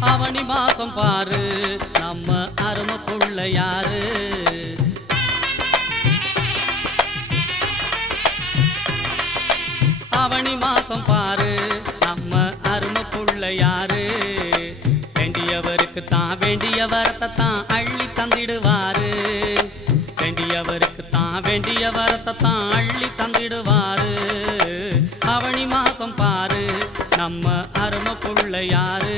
அவனி மாசம் பாரு நம்ம அருமை புள்ள யாரு. அவனி மாசம் பாரு நம்ம அருமை புள்ள யாரு. வேண்டியவருக்கு தான் வேண்டிய வரத்தை தான் அள்ளி தந்திடுவாரு. வேண்டியவருக்கு தான் வேண்டிய வரத்தை தான் அள்ளி தந்திடுவாரு. அவனி மாசம் பாரு நம்ம அருமை புள்ள யாரு.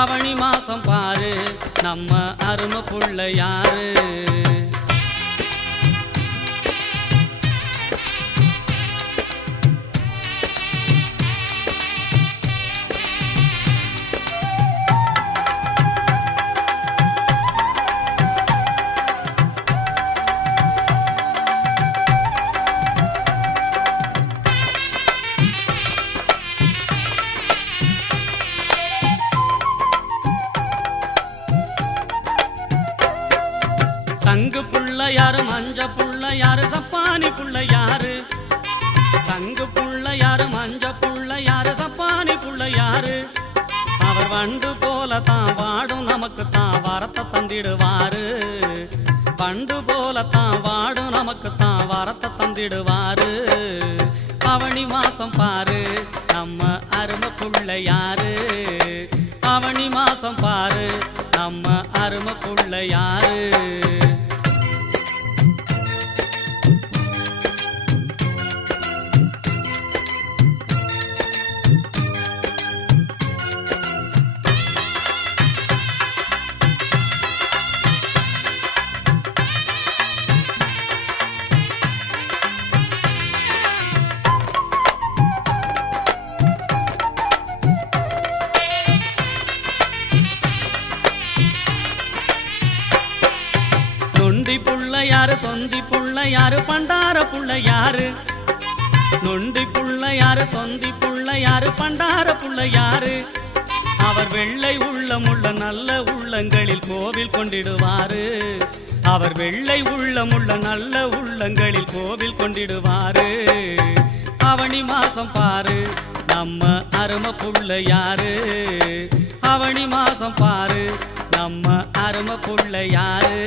அவனி மாசம் பாரு நம்ம அருமை புள்ள யாரு. தங்கு புள்ள யாரு, மஞ்ச புள்ள யாரு, தப்பானி புள்ள யாரு. தங்கு புள்ள யாரு, மஞ்ச புள்ள யாரு, தப்பானி புள்ள யாரு. அவர் வண்டு போல தான் வாடும் நமக்கு தான் வரத்தை தந்திடுவாரு. வண்டு போல தான் வாடும் நமக்கு தான் வரத்தை தந்திடுவாரு. அவனி மாசம் பாரு நம்ம அருமை புள்ள யாரு. அவனி மாசம் பாரு நம்ம அருமை புள்ள யாரு. நொண்டி புள்ள யாரு, தொந்தி புள்ள யாரு, பண்டார புள்ள யாரு. நொண்டி புள்ள யாரு, தொந்தி புள்ள யாரு, பண்டார புள்ள யாரு. அவர் வெள்ளை உள்ளமுள்ள நல்ல உள்ளங்களில் கோவில் கொண்டிடுவாரு. அவர் வெள்ளை உள்ளமுள்ள நல்ல உள்ளங்களில் கோவில் கொண்டிடுவாரு. அவனி மாசம் பாரு நம்ம அருமை புள்ள யாரு. அவனி மாசம் பாரு நம்ம அருமை புள்ள யாரு.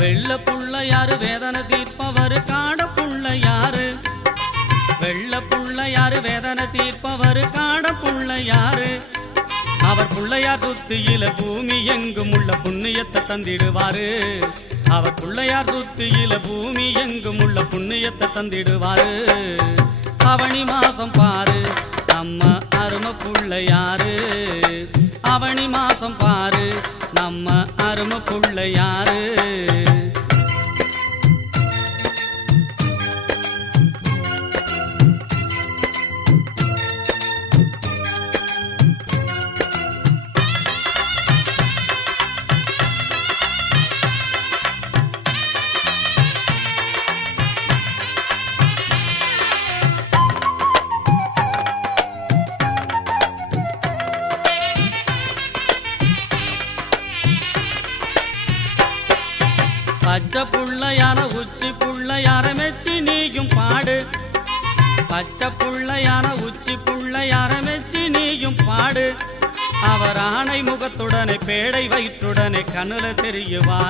வெள்ள புள்ள யாரு, வேதனை தீர்ப்பவர் காட புள்ள யாரு. வெள்ள புள்ள யாரு, வேதனை தீர்ப்பவர் காட புள்ள யாரு. அவர் புள்ளையார் சுத்தியில பூமி எங்கும் உள்ள புண்ணியத்தை தந்திடுவாரு. அவர் புள்ளையார் சுத்தியில பூமி எங்கும் உள்ள புண்ணியத்தை தந்திடுவாரு. அவனி மாசம் பாரு நம்ம அருமை புள்ள யாரு. அவனி மாசம் பாரு நம்ம அருமை புள்ள யாரு. பச்சை புள்ள யார, உச்சி புள்ள யார, மெச்சி நீயும் பாடு. பச்சை புள்ள யார, உச்சி புள்ள யார, மெச்சி நீயும் பாடு. அவர் ஆணை முகத்துடனே பேடை வயிற்றுடனே கண்ணுல தெரியுவார்.